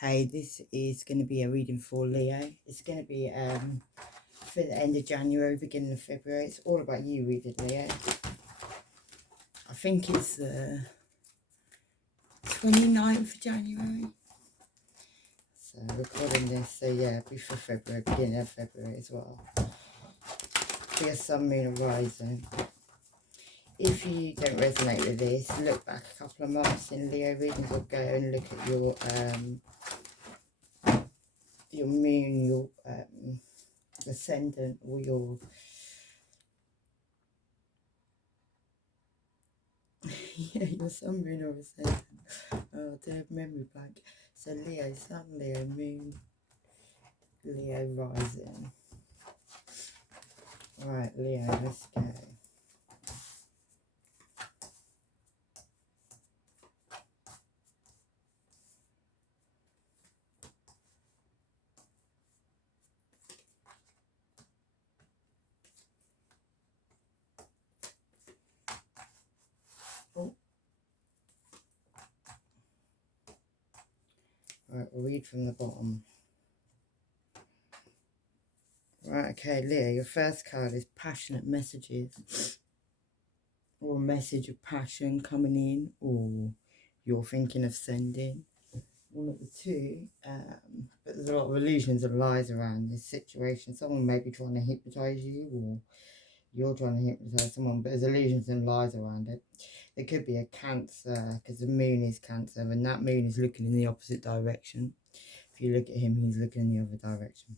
Hey, this is going to be a reading for Leo. It's going to be for the end of January, beginning of February. It's all about you reading, Leo. I think it's the 29th of January. So recording this, so yeah, before February, beginning of February as well. For your sun, moon, or rising. If you don't resonate with this, look back a couple of months in Leo readings, or go and look at your moon, your ascendant, or your yeah, your sun, moon, or ascendant. Oh, dear, memory blank. So Leo sun, Leo moon, Leo rising. Right, Leo, let's go. Oh. Right, we'll read from the bottom. Right, okay, Leo, your first card is passionate messages. Or a message of passion coming in, or you're thinking of sending. One of the two. But there's a lot of illusions and lies around this situation. Someone may be trying to hypnotize you, or you're trying to hypnotize someone, but there's illusions and lies around it. There could be a Cancer, because the moon is Cancer, and that moon is looking in the opposite direction. If you look at him, he's looking in the other direction.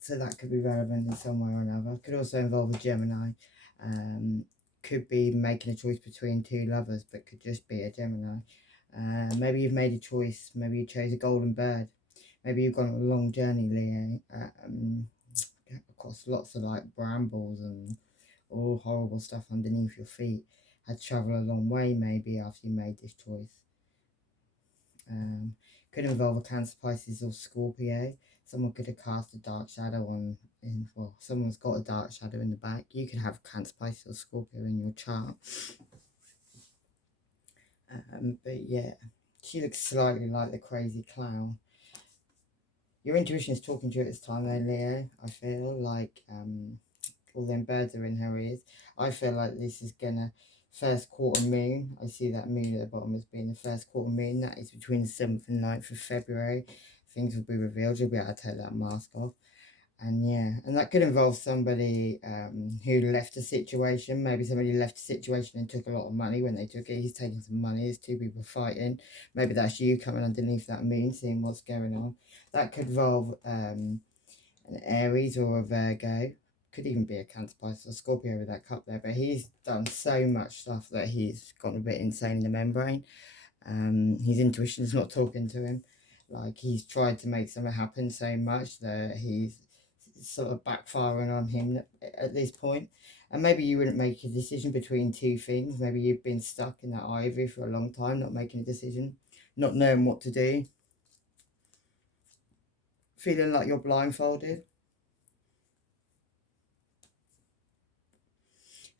So that could be relevant in some way or another. Could also involve a Gemini. Could be making a choice between two lovers, but could just be a Gemini. Maybe you've made a choice. Maybe you chose a golden bird. Maybe you've gone on a long journey, Leo, across lots of like brambles and all horrible stuff underneath your feet. Had to travel a long way maybe after you made this choice. Could involve a Cancer, Pisces, or Scorpio. Someone could have cast a dark shadow on, well, someone's got a dark shadow in the back. You could have Cancer, Pisces, or Scorpio in your chart. But yeah, she looks slightly like the crazy clown. Your intuition is talking to you at this time though, Leo. I feel like all them birds are in her ears. I feel like this is gonna first quarter moon. I see that moon at the bottom as being the first quarter moon. That is between the 7th and 9th of February. Things will be revealed. You'll be able to take that mask off. And yeah, and that could involve somebody who left a situation. Maybe somebody left a situation and took a lot of money. When they took it, he's taking some money. There's two people fighting. Maybe that's you coming underneath that moon, seeing what's going on. That could involve an Aries or a Virgo. Could even be a Cancer, Pisces, or Scorpio with that cup there. But he's done so much stuff that he's gone a bit insane in the membrane. His intuition's not talking to him. Like, he's tried to make something happen so much that he's sort of backfiring on him at this point. And maybe you wouldn't make a decision between two things. Maybe you've been stuck in that ivory for a long time, not making a decision, not knowing what to do, feeling like you're blindfolded.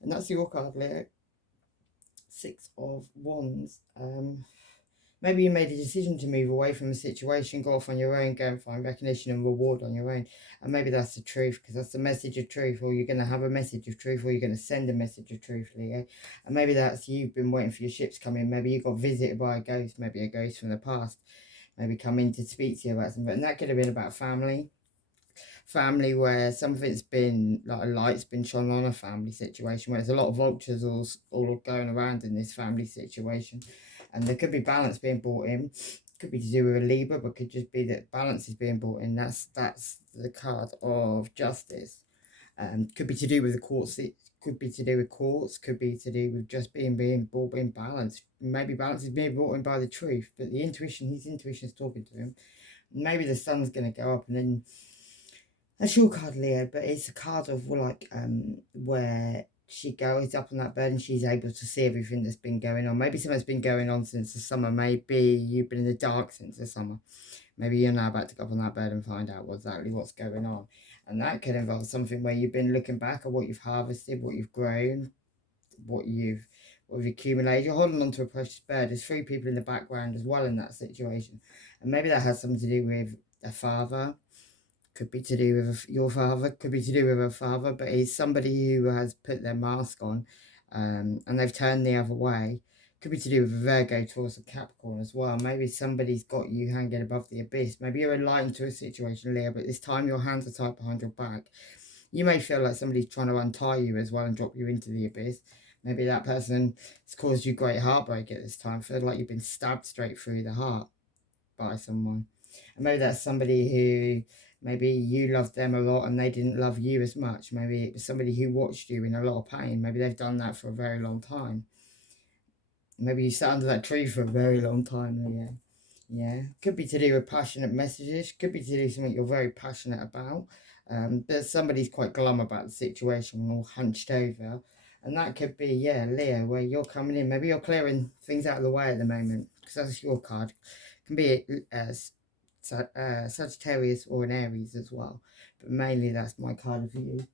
And that's your card, Leo. 6 of Wands. Maybe you made a decision to move away from the situation, go off on your own, go and find recognition and reward on your own. And maybe that's the truth, because that's the message of truth, or you're going to have a message of truth, or you're going to send a message of truth, Leo. And maybe that's you've been waiting for your ships to come in. Maybe you got visited by a ghost, maybe a ghost from the past, maybe come in to speak to you about something. And that could have been about family where something's been, like a light's been shone on a family situation, where there's a lot of vultures all going around in this family situation. And there could be balance being brought in. Could be to do with a Libra, but could just be that balance is being brought in. That's the card of justice. Could be to do with the courts. It could be to do with courts. Could be to do with just being brought in balance. Maybe balance is being brought in by the truth, but the intuition, his intuition is talking to him. Maybe the sun's going to go up, and then that's your card, Leo. But it's a card of like where she goes up on that bed and she's able to see everything that's been going on. Maybe something's been going on since the summer. Maybe you've been in the dark since the summer. Maybe you're now about to go up on that bed and find out exactly what's going on. And that could involve something where you've been looking back at what you've harvested, what you've grown, what you've or you've accumulated. You're holding on to a precious bird. There's 3 people in the background as well in that situation. And maybe that has something to do with a father. Could be to do with your father, could be to do with a father, but he's somebody who has put their mask on and they've turned the other way. Could be to do with a Virgo, Taurus, or Capricorn as well. Maybe somebody's got you hanging above the abyss. Maybe you're enlightened to a situation, Leo, but this time your hands are tied behind your back. You may feel like somebody's trying to untie you as well and drop you into the abyss. Maybe that person has caused you great heartbreak at this time. Feel like you've been stabbed straight through the heart by someone. And maybe that's somebody who, maybe you loved them a lot and they didn't love you as much. Maybe it was somebody who watched you in a lot of pain. Maybe they've done that for a very long time. Maybe you sat under that tree for a very long time, Leo. Yeah, could be to do with passionate messages. Could be to do with something you're very passionate about. But somebody's quite glum about the situation, all hunched over. And that could be, yeah, Leo, where you're coming in. Maybe you're clearing things out of the way at the moment, because that's your card. It can be Sagittarius or an Aries as well. But mainly that's my card for you.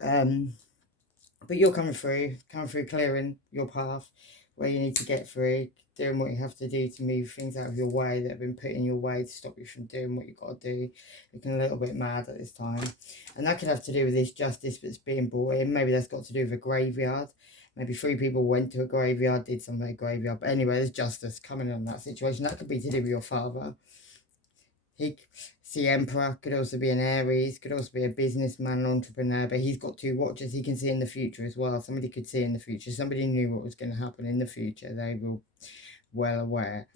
But you're coming through clearing your path where you need to get through, doing what you have to do to move things out of your way that have been put in your way to stop you from doing what you've got to do. Looking a little bit mad at this time. And that could have to do with this justice that's being brought in. Maybe that's got to do with a graveyard. Maybe 3 people went to a graveyard, did something at a graveyard. But anyway, there's justice coming on that situation. That could be to do with your father. The Emperor could also be an Aries, could also be a businessman, an entrepreneur, but he's got 2 watches. He can see in the future as well. Somebody could see in the future. Somebody knew what was going to happen in the future. They were well aware.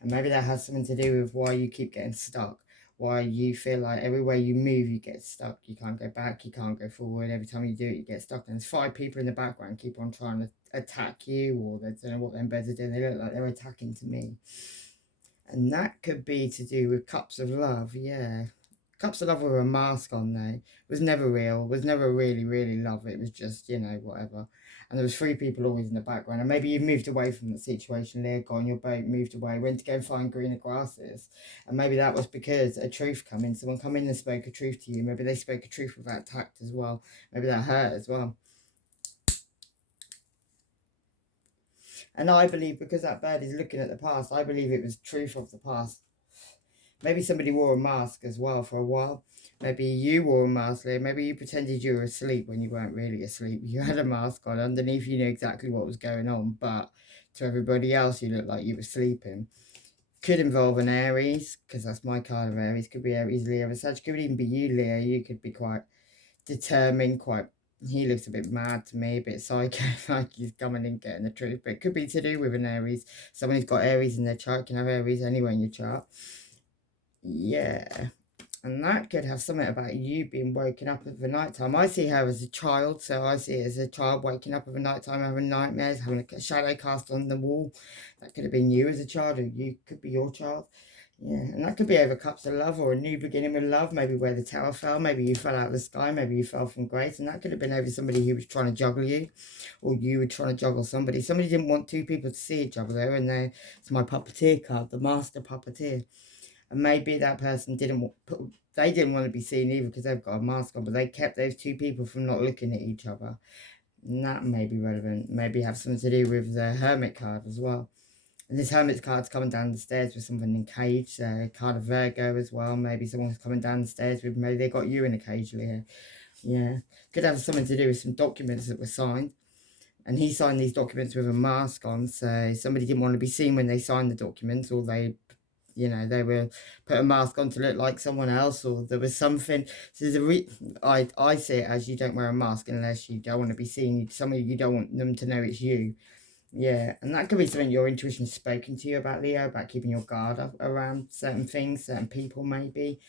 And maybe that has something to do with why you keep getting stuck. Why you feel like everywhere you move, you get stuck. You can't go back, you can't go forward. Every time you do it, you get stuck. And there's 5 people in the background keep on trying to attack you, or they don't know what them birds are doing. They look like they're attacking to me. And that could be to do with cups of love, yeah. Cups of love with a mask on there. It was never real. It was never really, really love. It was just, you know, whatever. And there was 3 people always in the background. And maybe you moved away from the situation there, got on your boat, moved away, went to go and find greener grasses. And maybe that was because a truth come in. Someone come in and spoke a truth to you. Maybe they spoke a truth without tact as well. Maybe that hurt as well. And I believe, because that bird is looking at the past, I believe it was truth of the past. Maybe somebody wore a mask as well for a while. Maybe you wore a mask, Leo. Maybe you pretended you were asleep when you weren't really asleep. You had a mask on. Underneath, you knew exactly what was going on. But to everybody else, you looked like you were sleeping. Could involve an Aries, because that's my card of Aries. Could be Aries, Leo, and Sag. Could even be you, Leo. You could be quite determined, quite... He looks a bit mad to me, a bit psycho, like he's coming in getting the truth. But it could be to do with an Aries. Someone who's got Aries in their chart can have Aries anywhere in your chart. Yeah. And that could have something about you being woken up at the night time. I see her as a child, so I see it as a child waking up at the night time, having nightmares, having a shadow cast on the wall. That could have been you as a child, or you could be your child. Yeah, and that could be over cups of love, or a new beginning with love, maybe where the tower fell, maybe you fell out of the sky, maybe you fell from grace, and that could have been over somebody who was trying to juggle you, or you were trying to juggle somebody. Somebody didn't want 2 people to see each other there, and it's my puppeteer card, the master puppeteer. And maybe that person didn't want to be seen either because they've got a mask on, but they kept those 2 people from not looking at each other. And that may be relevant, maybe have something to do with the Hermit card as well. And this Hermit's card's coming down the stairs with someone in a cage. Card of Virgo as well. Maybe someone's coming down the stairs with, maybe they got you in a cage, Leo. Yeah. Could have something to do with some documents that were signed. And he signed these documents with a mask on. So somebody didn't want to be seen when they signed the documents, or they, you know, they were put a mask on to look like someone else, or there was something. So there's I see it as you don't wear a mask unless you don't want to be seen. Somebody you don't want them to know it's you. Yeah, and that could be something your intuition's spoken to you about, Leo, about keeping your guard up around certain things, certain people maybe.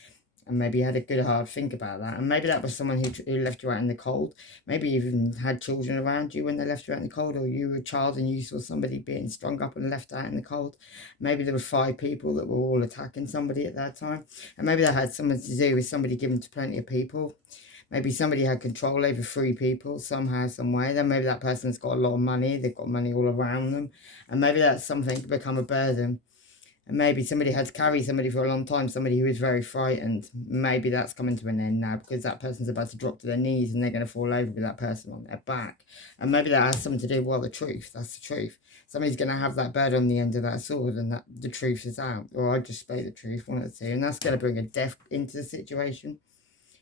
And maybe you had a good hard think about that. And maybe that was someone who left you out in the cold. Maybe you even had children around you when they left you out in the cold, or you were a child and you saw somebody being strung up and left out in the cold. Maybe there were 5 people that were all attacking somebody at that time. And maybe that had something to do with somebody giving to plenty of people. Maybe somebody had control over 3 people somehow, some way. Then maybe that person's got a lot of money. They've got money all around them. And maybe that's something to become a burden. And maybe somebody had to carry somebody for a long time, somebody who was very frightened. Maybe that's coming to an end now because that person's about to drop to their knees and they're going to fall over with that person on their back. And maybe that has something to do with, well, the truth. That's the truth. Somebody's going to have that bird on the end of that sword and that the truth is out. Or I just spoke the truth, one of the two. And that's going to bring a death into the situation.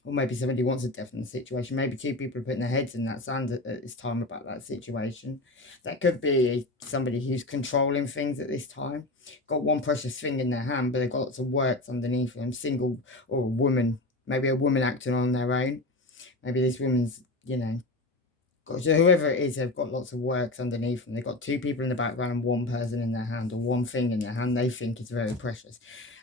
Or maybe somebody wants a death in the situation. Maybe two people are putting their heads in that sand at this time about that situation. That could be somebody who's controlling things at this time. Got one precious thing in their hand, but they've got lots of works underneath them. Single or a woman. Maybe a woman acting on their own. Maybe this woman's, you know, so whoever it is, they've got lots of works underneath them. They've got two people in the background and one person in their hand, or one thing in their hand they think is very precious.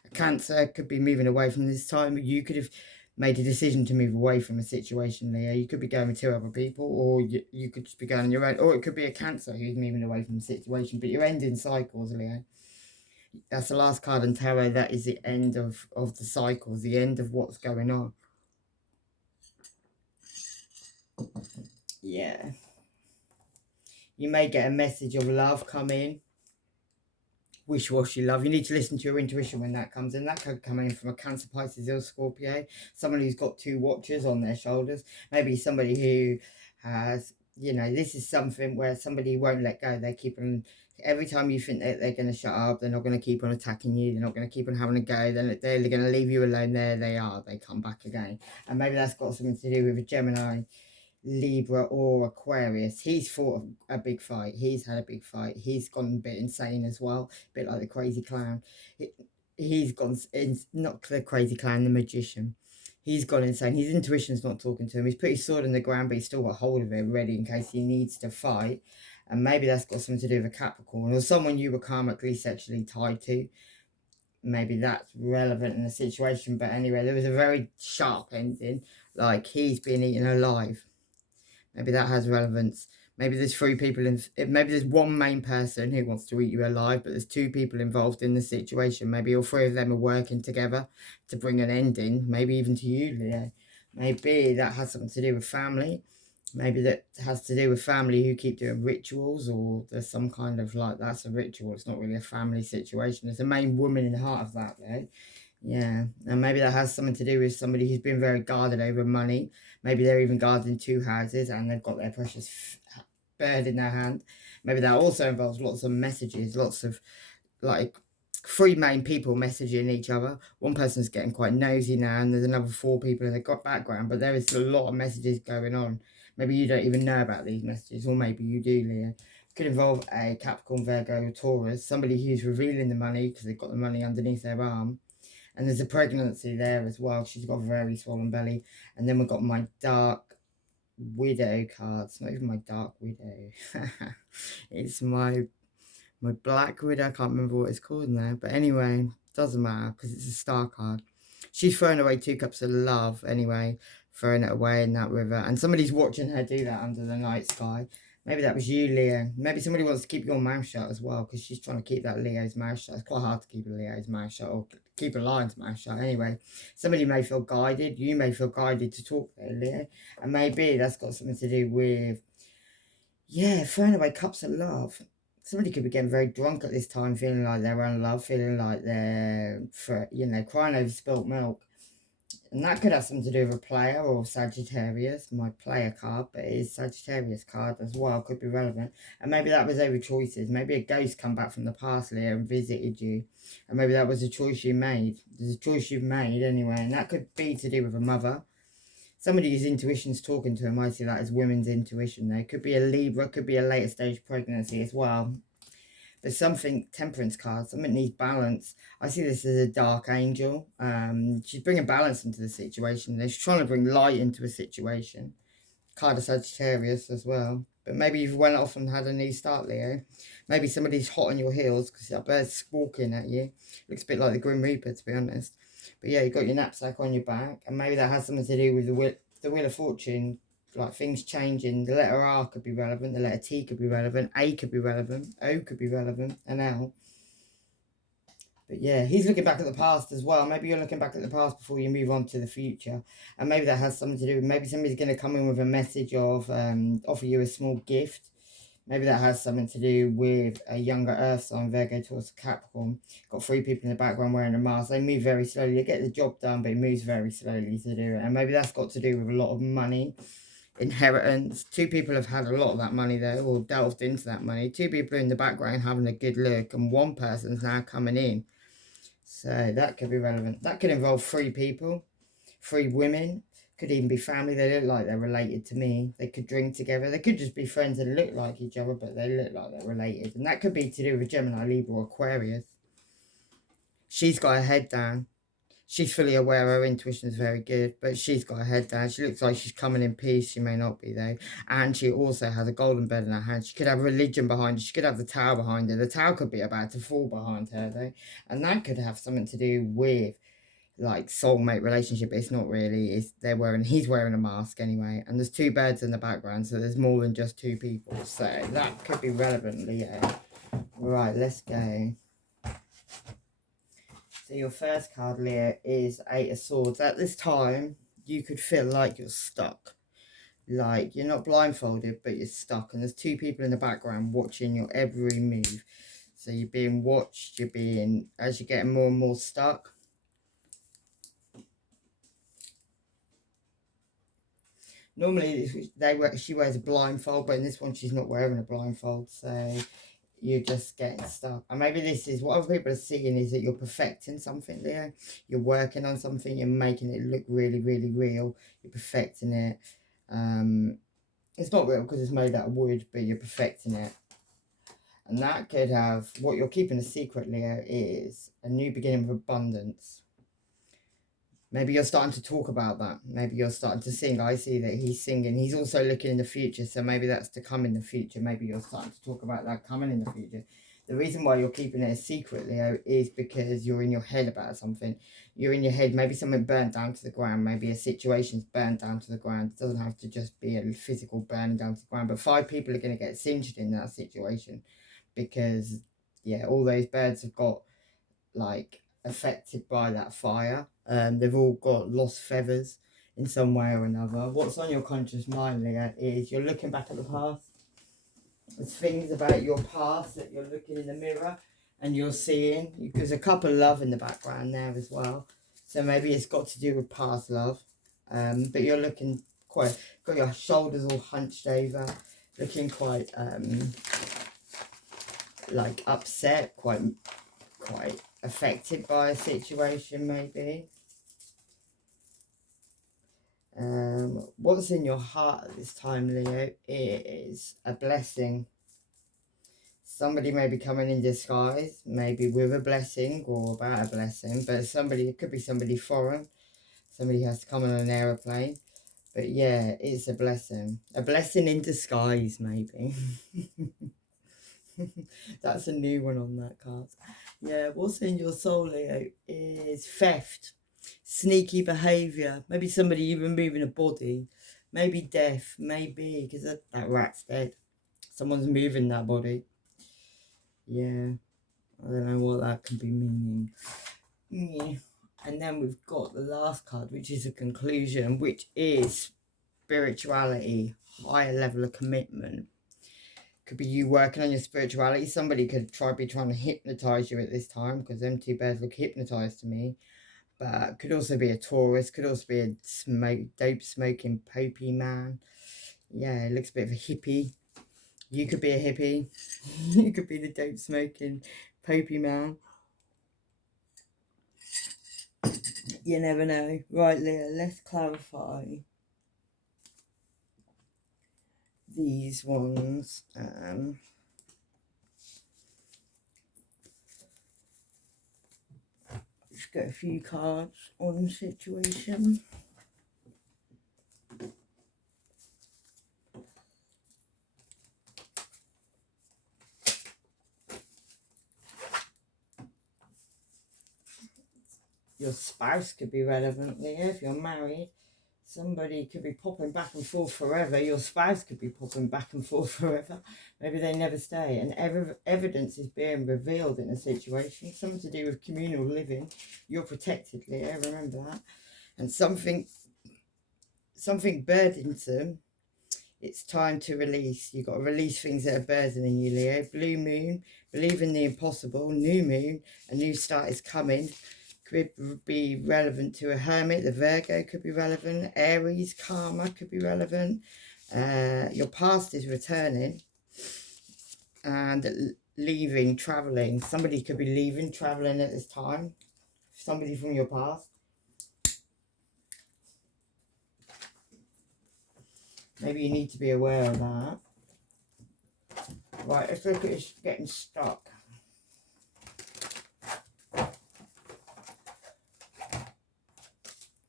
A Cancer could be moving away from this time. You could have made a decision to move away from a situation, Leo. You could be going with two other people, or you could just be going on your own. Or it could be a Cancer who's moving away from the situation, but you're ending cycles, Leo. That's the last card in tarot. That is the end of the cycles, the end of what's going on. Yeah. You may get a message of love come in. Wish-washy love. You need to listen to your intuition when that comes in. That could come in from a Cancer, Pisces, or Scorpio. Someone who's got two watches on their shoulders. Maybe somebody who has, you know, this is something where somebody won't let go. They keep on, every time you think that they're going to shut up, they're not going to keep on attacking you. They're not going to keep on having a go. They're going to leave you alone. There they are. They come back again. And maybe that's got something to do with a Gemini, Libra, or Aquarius. He's fought a big fight. He's had a big fight. He's gone a bit insane as well, a bit like the crazy clown. He's gone not the crazy clown, the magician. He's gone insane. His intuition's not talking to him. He's put his sword in the ground, but he's still got hold of it ready in case he needs to fight. And maybe that's got something to do with a Capricorn or someone you were karmically sexually tied to. Maybe that's relevant in the situation. But anyway, there was a very sharp ending, like he's been eaten alive. Maybe that has relevance. Maybe there's three people maybe there's one main person who wants to eat you alive, but there's two people involved in the situation. Maybe all three of them are working together to bring an ending. Maybe even to you, Leo. Maybe that has something to do with family. Maybe that has to do with family who keep doing rituals, or there's some kind of like, that's a ritual. It's not really a family situation. There's a main woman in the heart of that, though. Yeah, and maybe that has something to do with somebody who's been very guarded over money. Maybe they're even guarding two houses and they've got their precious bird in their hand. Maybe that also involves lots of messages, lots of like three main people messaging each other. One person's getting quite nosy now and there's another four people in the background, but there is a lot of messages going on. Maybe you don't even know about these messages, or maybe you do, Leo. Could involve a Capricorn, Virgo, or Taurus, somebody who's revealing the money because they've got the money underneath their arm. And there's a pregnancy there as well. She's got a very swollen belly. And then we've got my Dark Widow cards. It's not even my Dark Widow. It's my Black Widow. I can't remember what it's called now. But anyway, doesn't matter because it's a star card. She's thrown away 2 cups of love anyway. Throwing it away in that river. And somebody's watching her do that under the night sky. Maybe that was you, Leo. Maybe somebody wants to keep your mouth shut as well, because she's trying to keep that Leo's mouth shut. It's quite hard to keep a Leo's mouth shut, or keep a lion's mouth shut. Anyway, somebody may feel guided. You may feel guided to talk there, Leo. And maybe that's got something to do with, yeah, throwing away cups of love. Somebody could be getting very drunk at this time, feeling like they're unloved, feeling like they're, crying over spilt milk. And that could have something to do with a player or Sagittarius, my player card, but it is Sagittarius card as well, could be relevant. And maybe that was over choices. Maybe a ghost come back from the past, Leo, and visited you. And maybe that was a choice you made. There's a choice you've made anyway, and that could be to do with a mother. Somebody whose intuition's talking to them, I see that as women's intuition there. Could be a Libra, could be a later stage pregnancy as well. There's something, temperance card, something needs balance. I see this as a dark angel. She's bringing balance into the situation. She's trying to bring light into a situation. Card of Sagittarius as well. But maybe you've went off and had a new start, Leo. Maybe somebody's hot on your heels because that bird's squawking at you. Looks a bit like the Grim Reaper, to be honest. But yeah, you've got your knapsack on your back. And maybe that has something to do with the Wheel of Fortune. Like things changing. The letter R could be relevant, the letter T could be relevant, A could be relevant, O could be relevant, and L. But yeah, he's looking back at the past as well. Maybe you're looking back at the past before you move on to the future. And maybe that has something to do with, maybe somebody's going to come in with a message of offer you a small gift. Maybe that has something to do with a younger earth sign, Virgo, Taurus, Capricorn. Got 3 people in the background wearing a mask. They move very slowly. They get the job done, but it moves very slowly to do it. And maybe that's got to do with a lot of money, inheritance. 2 people have had a lot of that money though, or delved into that money. 2 people are in the background having a good look, and 1 person's now coming in. So that could be relevant. That could involve 3 people, 3 women. Could even be family. They look like they're related to me. They could drink together. They could just be friends and look like each other, but they look like they're related. And that could be to do with Gemini, Libra, or Aquarius. She's got her head down. She's fully aware her intuition is very good, but she's got her head down. She looks like she's coming in peace. She may not be, though. And she also has a golden bird in her hand. She could have religion behind her. She could have the tower behind her. The tower could be about to fall behind her, though. And that could have something to do with like soulmate relationship. It's not really. He's wearing a mask anyway, and there's 2 birds in the background, so there's more than just 2 people. So that could be relevant, Leo. Right, let's go. So your first card, Leo, is 8 of Swords. At this time, you could feel like you're stuck. Like you're not blindfolded, but you're stuck, and there's 2 people in the background watching your every move. So you're being watched. As you're getting more and more stuck. Normally, she wears a blindfold, but in this one, she's not wearing a blindfold. So you're just getting stuck. And maybe this is what other people are seeing, is that you're perfecting something, Leo. You're working on something. You're making it look really, really real. You're perfecting it. It's not real because it's made out of wood, but you're perfecting it. And that could have, what you're keeping a secret, Leo, is a new beginning of abundance. Maybe you're starting to talk about that. Maybe you're starting to sing. I see that he's singing. He's also looking in the future, so maybe that's to come in the future. Maybe you're starting to talk about that coming in the future. The reason why you're keeping it a secret, Leo, is because you're in your head about something. You're in your head. Maybe something burnt down to the ground. Maybe a situation's burnt down to the ground. It doesn't have to just be a physical burning down to the ground. But 5 people are going to get singed in that situation because, yeah, all those birds have got, like, affected by that fire. They've all got lost feathers in some way or another. What's on your conscious mind, Leo, is you're looking back at the past. There's things about your past that you're looking in the mirror and you're seeing. There's a couple of love in the background there as well. So maybe it's got to do with past love. But you're looking quite, got your shoulders all hunched over, looking quite like upset, quite affected by a situation, maybe. What's in your heart at this time, Leo, is a blessing. Somebody may be coming in disguise, maybe with a blessing or about a blessing, but it could be somebody foreign. Somebody has to come on an aeroplane. But yeah, it's a blessing. A blessing in disguise, maybe. That's a new one on that card. Yeah, what's in your soul, Leo, is theft, sneaky behaviour. Maybe somebody even moving a body. Maybe death, maybe, because that rat's dead. Someone's moving that body. Yeah, I don't know what that could be meaning. Yeah. And then we've got the last card, which is a conclusion, which is spirituality, higher level of commitment. Could be you working on your spirituality. Somebody could be trying to hypnotize you at this time, because them 2 birds look hypnotized to me. But could also be a Taurus, could also be a dope smoking popey man. Yeah, it looks a bit of a hippie. You could be a hippie. You could be the dope smoking popey man. You never know. Right, Leah, let's clarify these ones. Just get a few cards on the situation. Your spouse could be relevant, Leah, if you're married. Somebody could be popping back and forth forever. Your spouse could be popping back and forth forever. Maybe they never stay. And evidence is being revealed in a situation. Something to do with communal living. You're protected, Leo. Remember that. And something burdensome It's time to release. You've got to release things that are burdening you, Leo. Blue moon, believe in the impossible. New moon, a new start is coming. Could be relevant to a hermit. The Virgo could be relevant. Aries, karma could be relevant. Your past is returning. And leaving, travelling. Somebody could be leaving, travelling at this time. Somebody from your past. Maybe you need to be aware of that. Right, let's look at this getting stuck.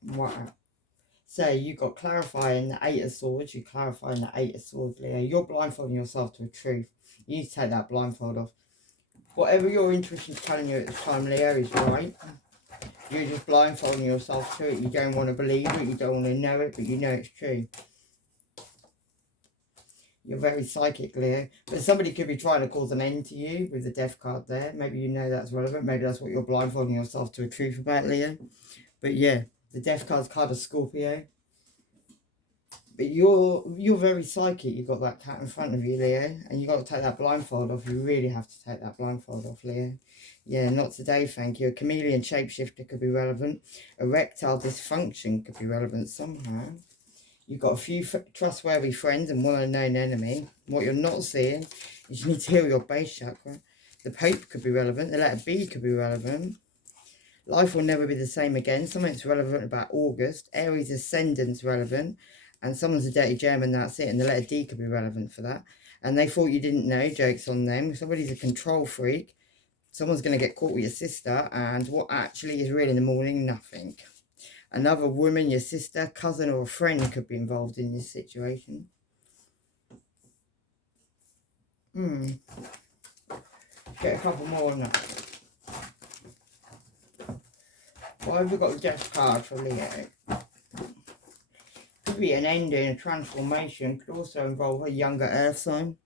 Wow. So you got clarifying the Eight of Swords. You're clarifying the Eight of Swords, Leo. You're blindfolding yourself to a truth. You need to take that blindfold off. Whatever your intuition's telling you at the time, Leo, is right. You're just blindfolding yourself to it. You don't want to believe it. You don't want to know it, but you know it's true. You're very psychic, Leo. But somebody could be trying to cause an end to you with the death card there. Maybe you know that's relevant. Maybe that's what you're blindfolding yourself to a truth about, Leo. But yeah, the death card's card of Scorpio. But you're very psychic. You've got that cat in front of you, Leo. And you've got to take that blindfold off. You really have to take that blindfold off, Leo. Yeah, not today, thank you. A chameleon shapeshifter could be relevant. Erectile dysfunction could be relevant somehow. You've got a few trustworthy friends and one unknown enemy. What you're not seeing is you need to heal your base chakra. The Pope could be relevant. The letter B could be relevant. Life will never be the same again. Something's relevant about August. Aries ascendant's relevant. And someone's a dirty German, that's it. And the letter D could be relevant for that. And they thought you didn't know. Joke's on them. Somebody's a control freak. Someone's going to get caught with your sister. And what actually is real in the morning? Nothing. Another woman, your sister, cousin or a friend could be involved in this situation. Get a couple more on that. Why have we got the death card for Leo? Could be an ending, a transformation. Could also involve a younger earth sign.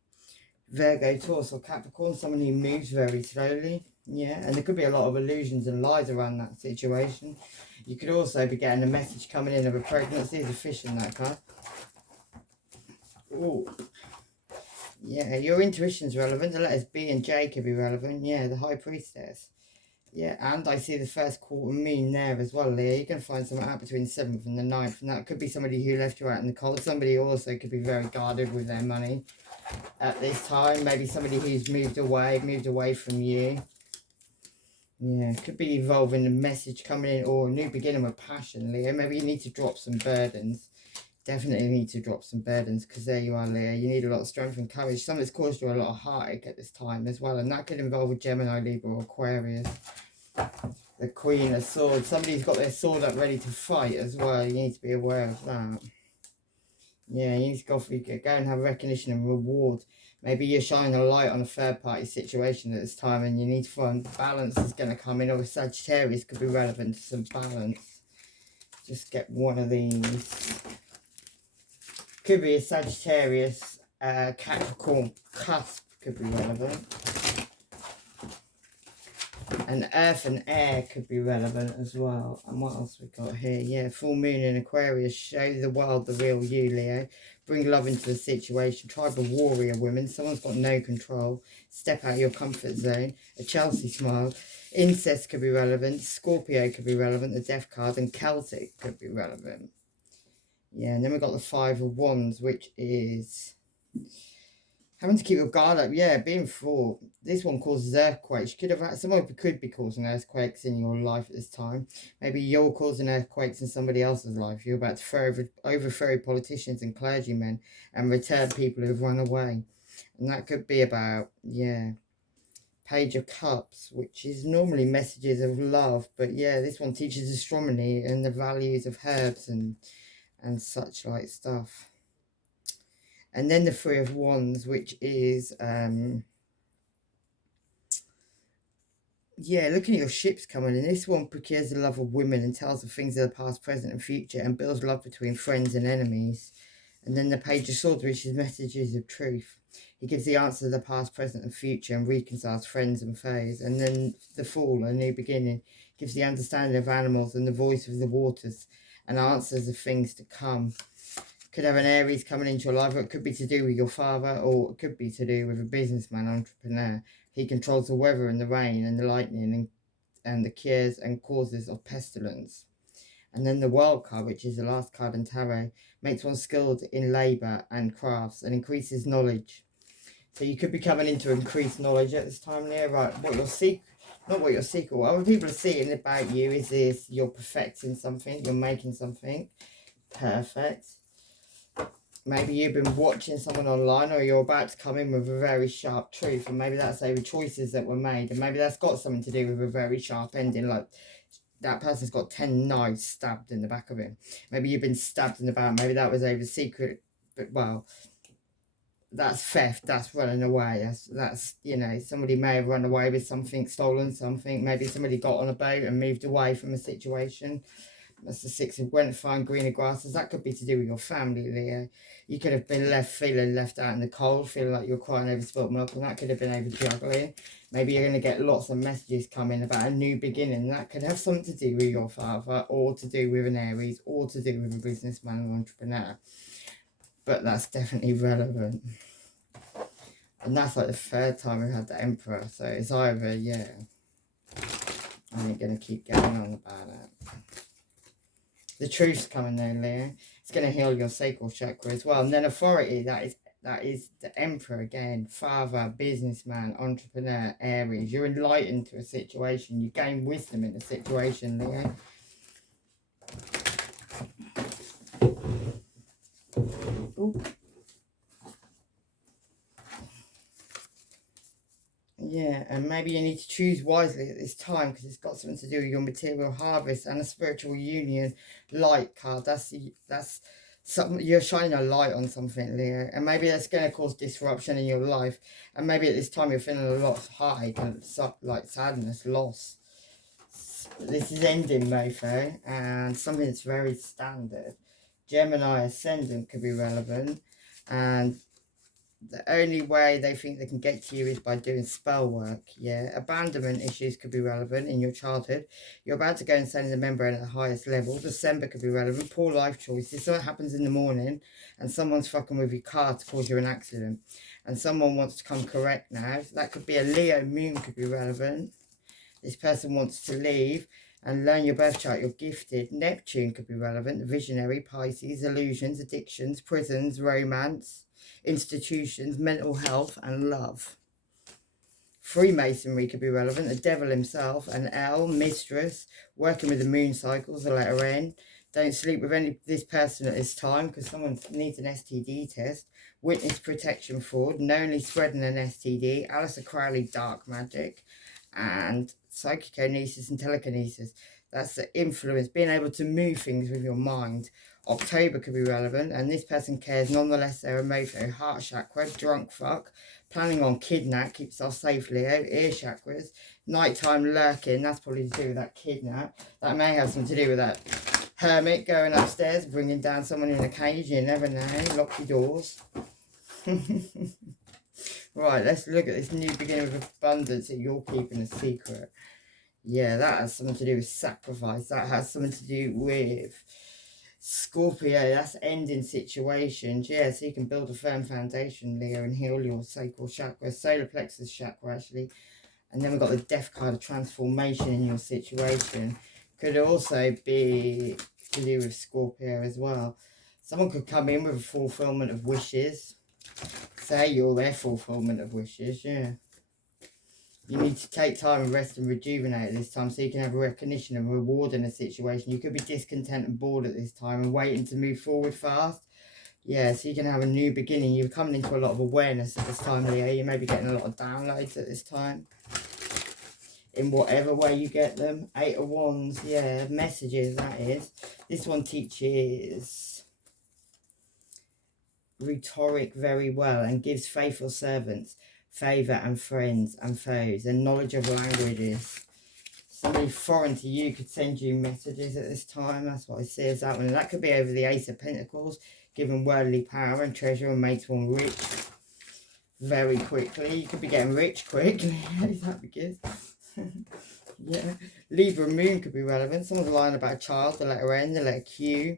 Virgo, Taurus or Capricorn. Someone who moves very slowly. Yeah, and there could be a lot of illusions and lies around that situation. You could also be getting a message coming in of a pregnancy. There's a fish in that card. Oh, yeah, your intuition's relevant. The letters B and J could be relevant. Yeah, the High Priestess. Yeah, and I see the first quarter moon there as well, Leo. You're going to find someone out between the 7th and the 9th. And that could be somebody who left you out in the cold. Somebody also could be very guarded with their money at this time. Maybe somebody who's moved away from you. Yeah, it could be involving a message coming in or a new beginning with passion, Leo. Maybe you need to drop some burdens. Definitely need to drop some burdens because there you are, Leo. You need a lot of strength and courage. Something's caused you a lot of heartache at this time as well. And that could involve a Gemini, Libra or Aquarius. The Queen of Swords. Somebody's got their sword up ready to fight as well. You need to be aware of that. Yeah, you need to go and have recognition and reward. Maybe you're shining a light on a third party situation at this time and you need to find balance is going to come in, or a Sagittarius could be relevant to some balance. Just get one of these. Could be a Sagittarius, Capricorn cusp could be relevant. And earth and air could be relevant as well. And what else we got here? Yeah, full moon in Aquarius. Show the world the real you, Leo. Bring love into the situation. Tribal warrior women. Someone's got no control. Step out of your comfort zone. A Chelsea smile. Incest could be relevant. Scorpio could be relevant. The death card. And Celtic could be relevant. Yeah, and then we've got the Five of Wands, which is having to keep your guard up. Yeah, being fraught. This one causes earthquakes. Someone could be causing earthquakes in your life at this time. Maybe you're causing earthquakes in somebody else's life. You're about to overthrow politicians and clergymen and return people who've run away. And that could be about, yeah, Page of Cups, which is normally messages of love. But yeah, this one teaches astronomy and the values of herbs and such like stuff. And then the Three of Wands, which is, yeah, looking at your ships coming in. This one procures the love of women and tells of things of the past, present and future and builds love between friends and enemies. And then the Page of Swords, which is messages of truth. He gives the answer to the past, present and future and reconciles friends and foes. And then the Fool, a new beginning, gives the understanding of animals and the voice of the waters and answers of things to come. Could have an Aries coming into your life, or it could be to do with your father, or it could be to do with a businessman, entrepreneur. He controls the weather and the rain and the lightning and the cures and causes of pestilence. And then the World card, which is the last card in tarot, makes one skilled in labour and crafts and increases knowledge. So you could be coming into increased knowledge at this time there, right? What your secret, not what your secret, what other people are seeing about you is this: you're perfecting something, you're making something perfect. Maybe you've been watching someone online, or you're about to come in with a very sharp truth, and maybe that's over choices that were made, and maybe that's got something to do with a very sharp ending, like that person's got 10 knives stabbed in the back of him. Maybe you've been stabbed in the back. Maybe that was over secret, but well, that's theft. That's running away. That's you know, somebody may have run away with something, stolen something. Maybe somebody got on a boat and moved away from a situation. That's the 6 of went to find greener grasses. That could be to do with your family, Leo. You could have been feeling left out in the cold, feeling like you're crying over spilt milk, and that could have been over juggling. Maybe you're going to get lots of messages coming about a new beginning. That could have something to do with your father, or to do with an Aries, or to do with a businessman or entrepreneur. But that's definitely relevant. And that's like the 3rd time we've had the Emperor. So it's either, yeah, I ain't going to keep going on about it. The truth's coming there, Leo. It's going to heal your sacral chakra as well. And then authority, that is the Emperor again. Father, businessman, entrepreneur, Aries. You're enlightened to a situation. You gain wisdom in a situation, Leo. Ooh. Yeah, and maybe you need to choose wisely at this time, because it's got something to do with your material harvest and a spiritual union. Light card, that's something, you're shining a light on something, Leo, and maybe that's going to cause disruption in your life. And maybe at this time you're feeling a lot of high, like sadness, loss. This is ending, Mofo, and something that's very standard. Gemini ascendant could be relevant, and the only way they think they can get to you is by doing spell work. Yeah, abandonment issues could be relevant in your childhood. You're about to go insane as a member at the highest level. December could be relevant. Poor life choices. So it happens in the morning and someone's fucking with your car to cause you an accident, and someone wants to come correct now. So that could be a Leo moon, could be relevant. This person wants to leave and learn your birth chart. You're gifted. Neptune could be relevant. Visionary, Pisces, illusions, addictions, prisons, romance, institutions, mental health, and love. Freemasonry could be relevant. The devil himself, an L, mistress, working with the moon cycles, the letter N. Don't sleep with this person at this time, because someone needs an STD test. Witness protection fraud, knowingly spreading an STD. Alistair Crowley, dark magic, and psychokinesis and telekinesis. That's the influence, being able to move things with your mind. October could be relevant, and this person cares nonetheless. They're a mofo, heart chakra, drunk fuck, planning on kidnap, keeps us safe, Leo, ear chakras, nighttime lurking, that's probably to do with that kidnap. That may have something to do with that hermit going upstairs, bringing down someone in a cage, you never know, lock your doors. Right, let's look at this new beginning of abundance that you're keeping a secret. Yeah, that has something to do with sacrifice. That has something to do with Scorpio. That's ending situations. Yeah, so you can build a firm foundation, Leo, and heal your sacral chakra, solar plexus chakra, actually. And then we've got the death card of transformation in your situation. Could also be to do with Scorpio as well. Someone could come in with a fulfillment of wishes. Say you're their fulfillment of wishes, yeah. You need to take time and rest and rejuvenate at this time, so you can have a recognition and reward in a situation. You could be discontent and bored at this time and waiting to move forward fast. Yeah, so you can have a new beginning. You're coming into a lot of awareness at this time, Leo. You may be getting a lot of downloads at this time, in whatever way you get them. 8 of Wands, yeah, messages, that is. This one teaches rhetoric very well and gives faithful servants favour and friends and foes and knowledge of languages. Somebody foreign to you could send you messages at this time. That's what I see as that one. And that could be over the Ace of Pentacles, giving worldly power and treasure and makes one rich very quickly. You could be getting rich quickly. Is that because? Yeah. Libra moon could be relevant. Someone's lying about a child, the letter N, the letter Q.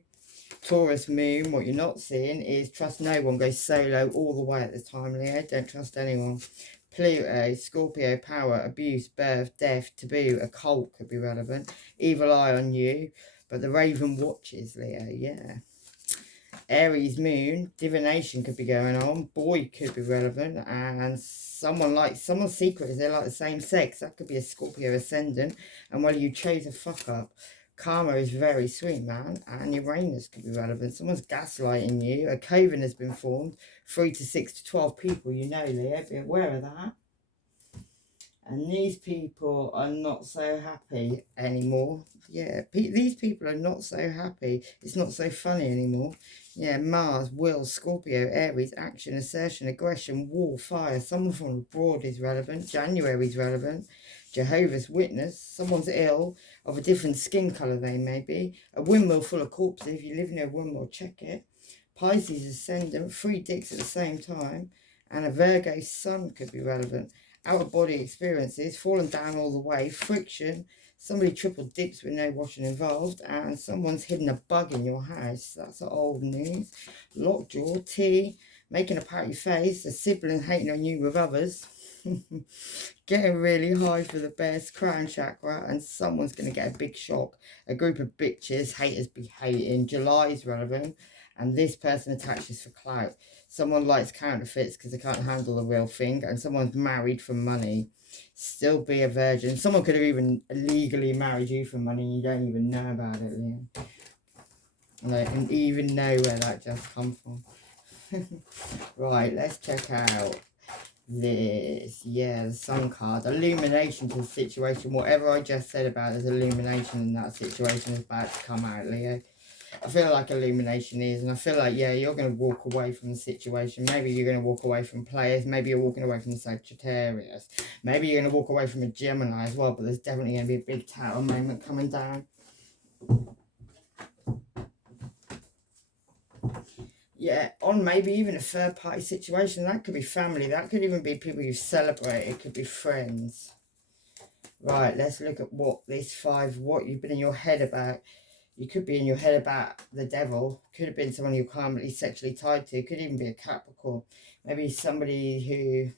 Taurus moon, what you're not seeing is trust no one, go solo all the way at this time, Leo. Don't trust anyone. Pluto, Scorpio, power, abuse, birth, death, taboo, occult could be relevant. Evil eye on you, but the raven watches, Leo, yeah. Aries moon, divination could be going on. Boy could be relevant. And someone's secret is they're like the same sex. That could be a Scorpio ascendant. And well, you chose a fuck up. Karma is very sweet, man. And Uranus could be relevant. Someone's gaslighting you. A coven has been formed. 3 to 6 to 12 people, you know, Leo. Be aware of that. And these people are not so happy anymore. Yeah, these people are not so happy. It's not so funny anymore. Yeah, Mars, will, Scorpio, Aries, action, assertion, aggression, war, fire. Someone from abroad is relevant. January is relevant. Jehovah's Witness. Someone's ill, of a different skin colour they may be. A windmill full of corpses. If you live near a windmill, check it. Pisces ascendant, 3 dicks at the same time. And a Virgo sun could be relevant. Out-of-body experiences, fallen down all the way, friction, somebody triple dips with no washing involved, and someone's hidden a bug in your house. That's old news. Lockjaw, tea, making a patty face, a sibling hating on you with others, getting really high for the best, crown chakra, and someone's going to get a big shock. A group of bitches, haters be hating. July is relevant, and this person attaches for clout. Someone likes counterfeits because they can't handle the real thing, and someone's married for money. Still be a virgin. Someone could have even illegally married you for money and you don't even know about it, Liam. Like, and even know where that just come from. Right, let's check out this. Yeah, the sun card. Illumination to the situation. Whatever I just said about this illumination in that situation is about to come out, Leo. I feel like illumination is, and I feel like, yeah, you're going to walk away from the situation. Maybe you're going to walk away from players. Maybe you're walking away from the Sagittarius. Maybe you're going to walk away from a Gemini as well, but there's definitely going to be a big tower moment coming down. Yeah, on maybe even a third party situation. That could be family. That could even be people you celebrate. It could be friends. Right, let's look at what you've been in your head about. You could be in your head about the devil. Could have been someone you're karmically sexually tied to. Could even be a Capricorn. Maybe somebody who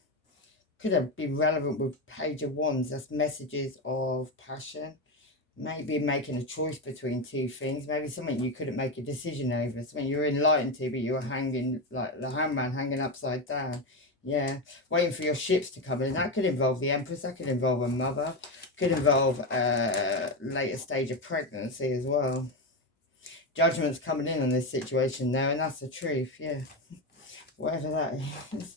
could have been relevant with Page of Wands. That's messages of passion. Maybe making a choice between two things. Maybe something you couldn't make a decision over. Something you were enlightened to, but you were hanging, like the hangman hanging upside down. Yeah, waiting for your ships to come in. That could involve the Empress. That could involve a mother. Could involve a later stage of pregnancy as well. Judgment's coming in on this situation now, and that's the truth, yeah. Whatever that is.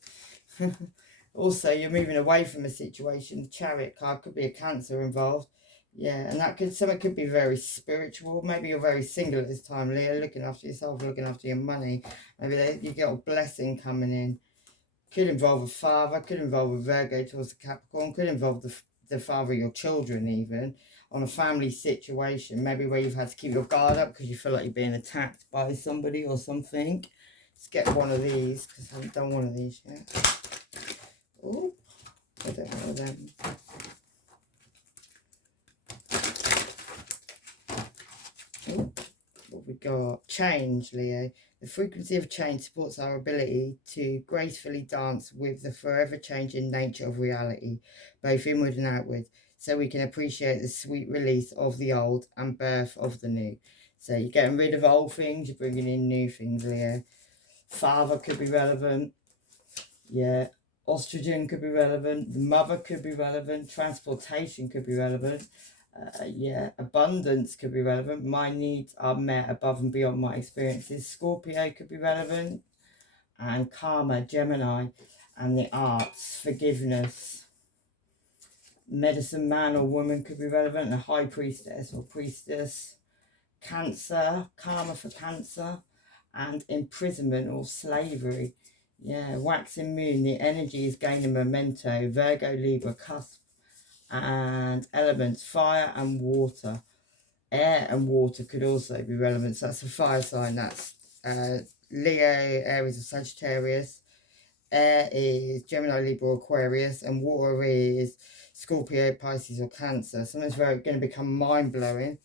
Also, you're moving away from a situation. The Chariot card could be a Cancer involved. Yeah, and something could be very spiritual. Maybe you're very single at this time, Leo, looking after yourself, looking after your money. Maybe you get a blessing coming in. Could involve a father, could involve a Virgo towards the Capricorn, could involve the father of your children even, on a family situation, maybe where you've had to keep your guard up because you feel like you're being attacked by somebody or something. Let's get one of these, because I haven't done one of these yet. Oh, I don't know them. Oh, what we got? Change, Leo. The frequency of change supports our ability to gracefully dance with the forever changing nature of reality, both inward and outward, so we can appreciate the sweet release of the old and birth of the new. So you're getting rid of old things, you're bringing in new things, Leo. Father could be relevant. Yeah. Estrogen could be relevant. The mother could be relevant. Transportation could be relevant. Yeah, abundance could be relevant. My needs are met above and beyond my experiences. Scorpio could be relevant. And karma, Gemini, and the arts, forgiveness. Medicine man or woman could be relevant. A high priestess or priestess. Cancer, karma for Cancer. And imprisonment or slavery. Yeah, waxing moon, the energy is gaining memento. Virgo, Libra, cusp. And elements, fire and water. Air and water could also be relevant. So that's a fire sign. That's Leo, Aries or Sagittarius. Air is Gemini, Libra, Aquarius. And water is Scorpio, Pisces or Cancer. Something's going to become mind-blowing.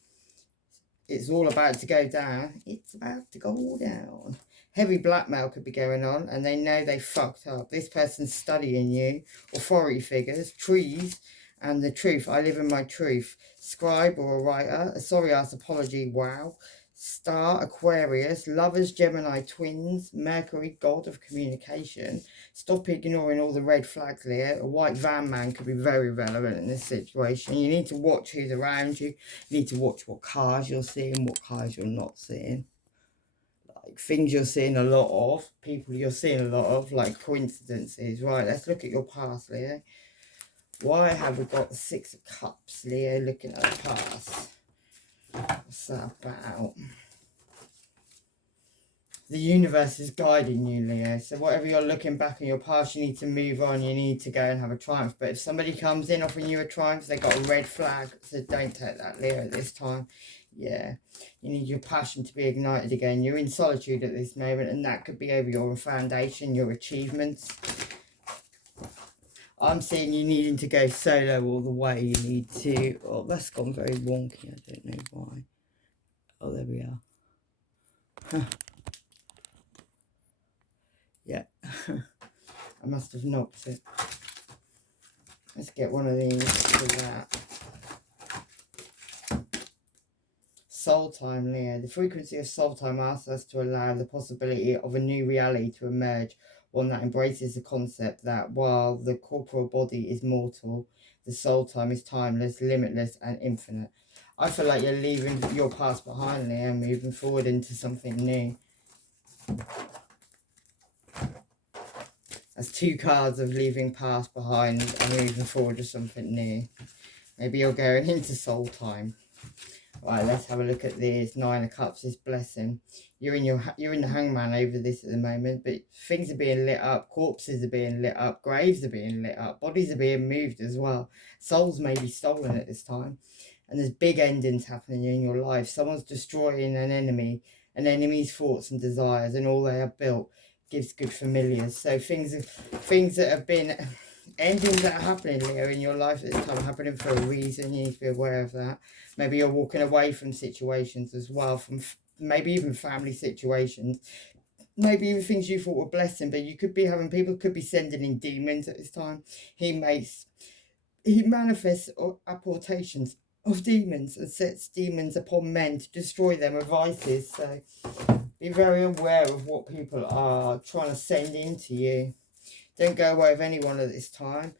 It's all about to go down. It's about to go down. Heavy blackmail could be going on, and they know they fucked up. This person's studying you. Authority figures, trees, and the truth. I live in my truth. Scribe or a writer. A sorry ass apology. Wow. Star, Aquarius, lovers, Gemini, twins, Mercury, god of communication. Stop ignoring all the red flags here. A white van man could be very relevant in this situation. You need to watch who's around you. You need to watch what cars you're seeing, what cars you're not seeing. Like things you're seeing a lot of, people you're seeing a lot of, like coincidences. Right, let's look at your past, Leo. Why have we got the Six of Cups, Leo, looking at the past? What's that about? The universe is guiding you, Leo. So whatever you're looking back in your past, you need to move on. You need to go and have a triumph. But if somebody comes in offering you a triumph, they got a red flag. So don't take that, Leo, at this time. Yeah. You need your passion to be ignited again. You're in solitude at this moment, and that could be over your foundation, your achievements. I'm seeing you needing to go solo all the way. You need to... Oh, that's gone very wonky. I don't know why. Oh, there we are. Huh. Yeah. I must have knocked it. Let's get one of these for that. Soul time, Leo. The frequency of soul time asks us to allow the possibility of a new reality to emerge. One that embraces the concept that while the corporal body is mortal, the soul time is timeless, limitless, and infinite. I feel like you're leaving your past behind, Leo, and moving forward into something new. That's two cards of leaving past behind and moving forward to something new. Maybe you're going into soul time. Right, let's have a look at this. Nine of Cups, this blessing. You're in the hangman over this at the moment, but things are being lit up. Corpses are being lit up. Graves are being lit up. Bodies are being moved as well. Souls may be stolen at this time. And there's big endings happening in your life. Someone's destroying an enemy's thoughts and desires, and all they have built gives good familiars. So things that have been endings that are happening, Leo, in your life at this time, happening for a reason. You need to be aware of that. Maybe you're walking away from situations as well, from maybe even family situations, maybe even things you thought were blessing, but you could be having, people could be sending in demons at this time. He manifests apportations of demons and sets demons upon men to destroy them with vices. So be very aware of what people are trying to send into you. Don't go away with anyone at this time.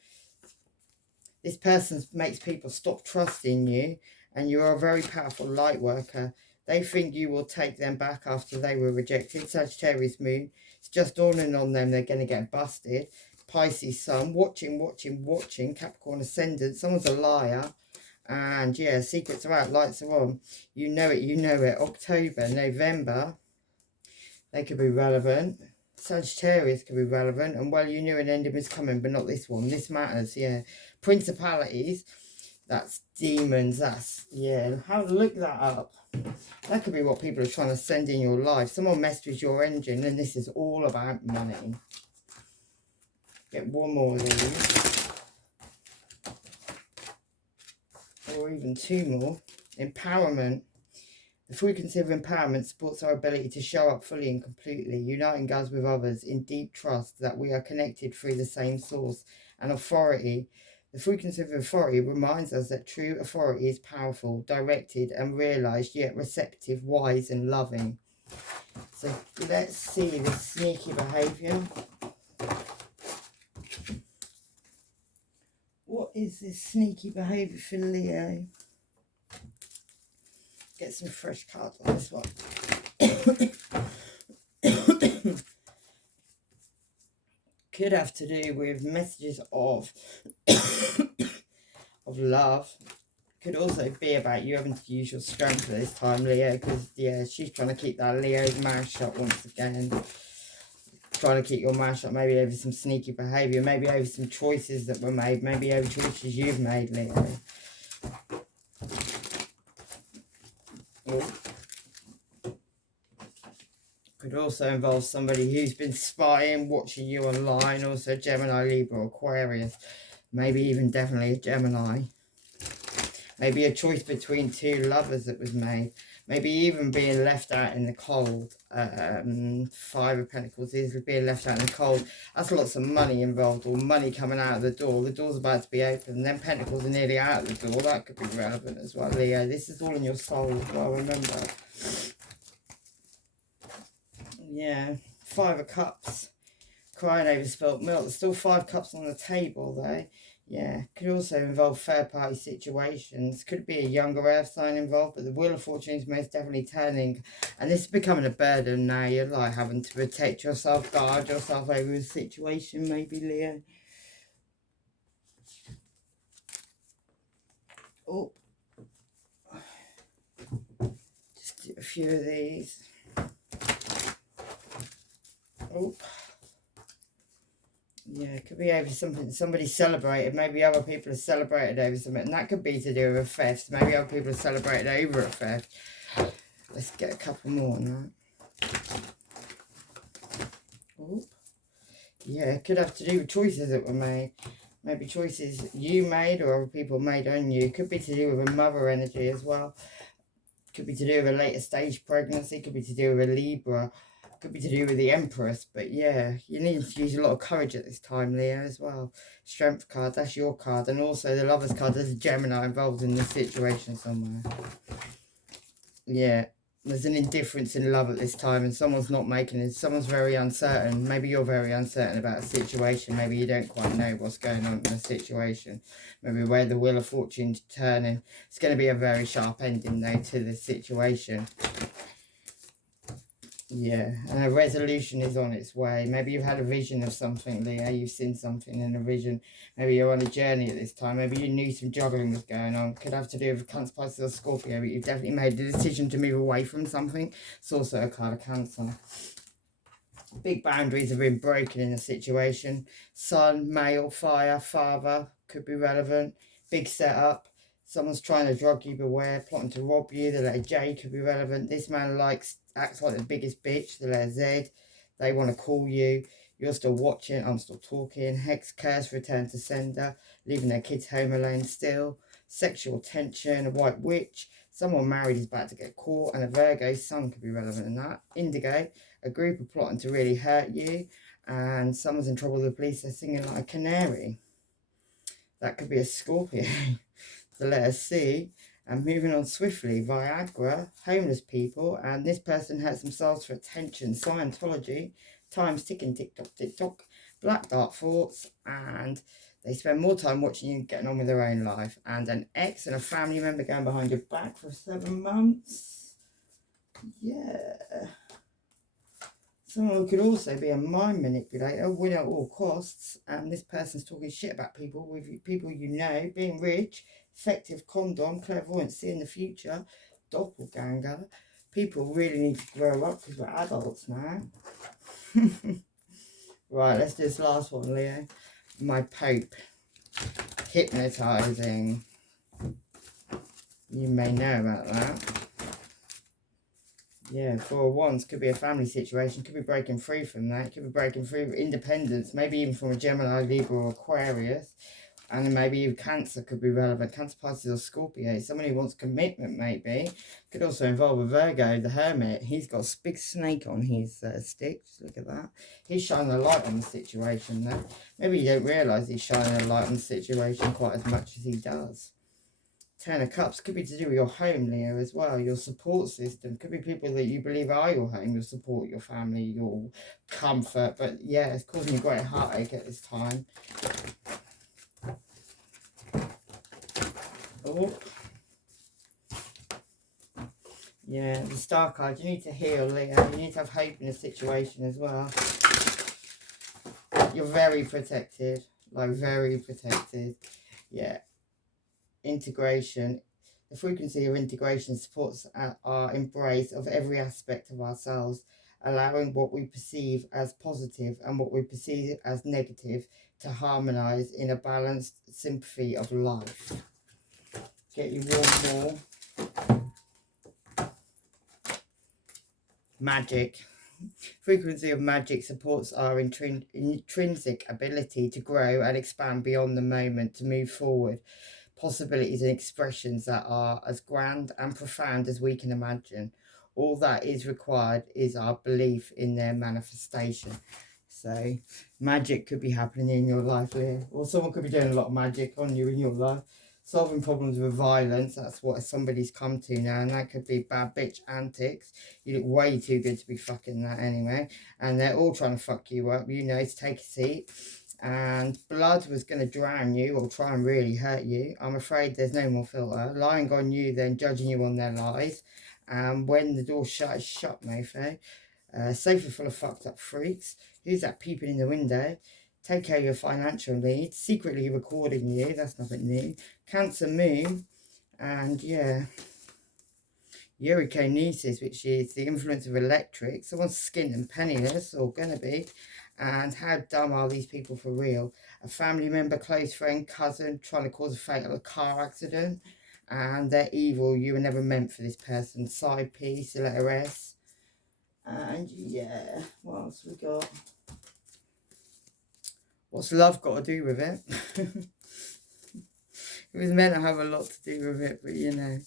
This person makes people stop trusting you, and you are a very powerful light worker. They think you will take them back after they were rejected. Sagittarius moon. It's just dawning on them they're going to get busted. Pisces sun. Watching. Capricorn ascendant. Someone's a liar. And yeah, secrets are out. Lights are on. You know it. October, November. They could be relevant. Sagittarius could be relevant. And well, you knew an ending was coming, but not this one. This matters, yeah. Principalities. That's demons. That's, yeah. Look that up. That could be what people are trying to send in your life. Someone messed with your engine, and this is all about money. Get one more of these. Or even two more. Empowerment. The frequency of empowerment supports our ability to show up fully and completely, uniting us with others in deep trust that we are connected through the same source. And authority. The frequency of authority reminds us that true authority is powerful, directed and realised, yet receptive, wise and loving. So let's see the sneaky behaviour. What is this sneaky behaviour for Leo? Get some fresh cards on this one. Could have to do with messages of of love. Could also be about you having to use your strength at this time, Leo, because yeah, she's trying to keep that Leo's mouth shut once again. Trying to keep your mouth shut, maybe over some sneaky behaviour, maybe over some choices that were made, maybe over choices you've made, Leo. Could also involve somebody who's been spying, watching you online, also Gemini, Libra, Aquarius, maybe even definitely a Gemini. Maybe a choice between two lovers that was made. Maybe even being left out in the cold. Five of Pentacles is being left out in the cold. That's lots of money involved, or money coming out of the door. The door's about to be open, and then Pentacles are nearly out of the door. That could be relevant as well, Leo. This is all in your soul as well, remember. Yeah, Five of Cups. Crying over spilt milk. There's still 5 cups on the table though. Yeah, could also involve third party situations. Could be a younger earth sign involved, but the Wheel of Fortune is most definitely turning. And this is becoming a burden now. You're like having to protect yourself, guard yourself over a situation, maybe, Leo. Oh. Just do a few of these. Oh. Yeah, it could be over something somebody celebrated. Maybe other people have celebrated over something. And that could be to do with a theft. Maybe other people have celebrated over a theft. Let's get a couple more on that. Oh. Yeah, it could have to do with choices that were made. Maybe choices you made or other people made on you. It could be to do with a mother energy as well. Could be to do with a later stage pregnancy. Could be to do with a Libra. Could be to do with the Empress. But yeah, you need to use a lot of courage at this time, Leo, as well. Strength card, that's your card. And also the Lovers card, there's a Gemini involved in this situation somewhere. Yeah, there's an indifference in love at this time, and someone's not making it. Someone's very uncertain. Maybe you're very uncertain about a situation. Maybe you don't quite know what's going on in a situation. Maybe where the Wheel of Fortune's turning. It's going to be a very sharp ending, though, to the situation. Yeah, and a resolution is on its way. Maybe you've had a vision of something, Leo. You've seen something in a vision. Maybe you're on a journey at this time. Maybe you knew some juggling was going on. Could have to do with Cancer, Pisces or Scorpio, but you've definitely made the decision to move away from something. It's also a card of Cancer. Big boundaries have been broken in a situation. Son, male, fire, father could be relevant. Big setup. Someone's trying to drug you, beware. Plotting to rob you. The letter J could be relevant. This man acts like the biggest bitch. The letter Z. They want to call you. You're still watching. I'm still talking. Hex, curse, return to sender. Leaving their kids home alone still. Sexual tension. A white witch. Someone married is about to get caught. And a Virgo sun could be relevant in that. Indigo. A group are plotting to really hurt you. And someone's in trouble with the police. They're singing like a canary. That could be a Scorpio. The letter C, and moving on swiftly, Viagra, homeless people, and this person has themselves for attention, Scientology, time's ticking, tick-tock, tick-tock, black dark thoughts, and they spend more time watching you getting on with their own life, and an ex and a family member going behind your back for 7 months. Yeah. Someone could also be a mind manipulator, win at all costs, and this person's talking shit about people, with people you know, being rich, effective condom, clairvoyant, seeing the future, doppelganger. People really need to grow up because we're adults now. Right, let's do this last one, Leo. My Pope. Hypnotizing. You may know about that. Yeah, 4 of Wands could be a family situation, could be breaking free from that, could be breaking free with independence, maybe even from a Gemini, Libra or Aquarius. And then maybe even Cancer could be relevant, Cancer, Pisces or Scorpio. Someone who wants commitment maybe. Could also involve a Virgo, the Hermit. He's got a big snake on his stick, just look at that. He's shining a light on the situation though. Maybe you don't realise he's shining a light on the situation quite as much as he does. 10 of Cups could be to do with your home, Leo, as well. Your support system. Could be people that you believe are your home, your support, your family, your comfort. But yeah, it's causing you great heartache at this time. Oh. Yeah, the Star card. You need to heal, Leo. You need to have hope in a situation as well. You're very protected. Like, very protected. Yeah. Integration. The frequency of integration supports our embrace of every aspect of ourselves, allowing what we perceive as positive and what we perceive as negative to harmonize in a balanced sympathy of life. Get you one more. Magic. Frequency of magic supports our intrinsic ability to grow and expand beyond the moment, to move forward. possibilities and expressions that are as grand and profound as we can imagine. All that is required is our belief in their manifestation. So magic could be happening in your life, Leah, or someone could be doing a lot of magic on you in your life. Solving problems with violence, that's what somebody's come to now, and that could be bad bitch antics. You look way too good to be fucking that anyway, and they're all trying to fuck you up, you know, to take a seat. And blood was going to drown you or try and really hurt you. I'm afraid there's no more filter. Lying on you, then judging you on their lies. And when the door's shut, it's shut, mofo. Sofa full of fucked up freaks. Who's that peeping in the window? Take care of your financial needs. Secretly recording you. That's nothing new. Cancer moon. And yeah. Urokinesis, which is the influence of electric. Someone's skint and penniless, or gonna be. And how dumb are these people for real? A family member, close friend, cousin, trying to cause a fatal car accident. And they're evil. You were never meant for this person. Side piece, the letter S. And yeah, what else we got? What's love got to do with it? It was meant to have a lot to do with it, but you know.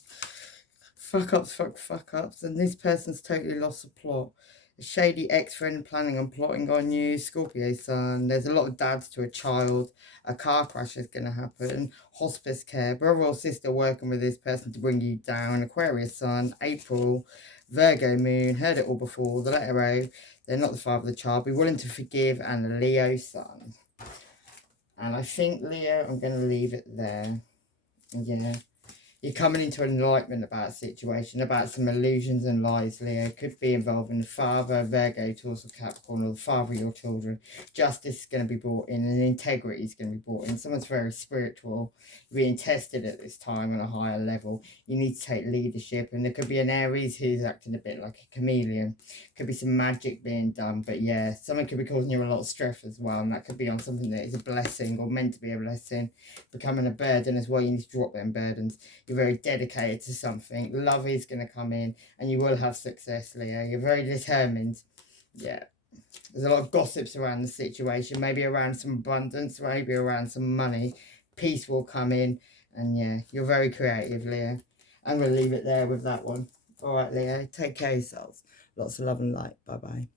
Fuck ups, and this person's totally lost the plot. A shady ex-friend planning on plotting on you. Scorpio sun. There's a lot of dads to a child. A car crash is going to happen. Hospice care. Brother or sister working with this person to bring you down. Aquarius sun. April. Virgo moon. Heard it all before. The letter O. They're not the father of the child. Be willing to forgive. And a Leo sun. And I think, Leo, I'm going to leave it there. Yeah. You're coming into enlightenment about a situation, about some illusions and lies, Leo. Could be involving the father, Virgo, Taurus, or Capricorn, or the father of your children. Justice is going to be brought in, and integrity is going to be brought in. Someone's very spiritual. You're being tested at this time on a higher level. You need to take leadership, and there could be an Aries who's acting a bit like a chameleon. Could be some magic being done, but yeah, someone could be causing you a lot of stress as well, and that could be on something that is a blessing or meant to be a blessing, becoming a burden as well. You need to drop them burdens. You're very dedicated to something. Love is going to come in and you will have success, Leo. You're very determined. Yeah. There's a lot of gossips around the situation. Maybe around some abundance. Maybe around some money. Peace will come in. And yeah, you're very creative, Leo. I'm going to leave it there with that one. All right, Leo. Take care of yourselves. Lots of love and light. Bye-bye.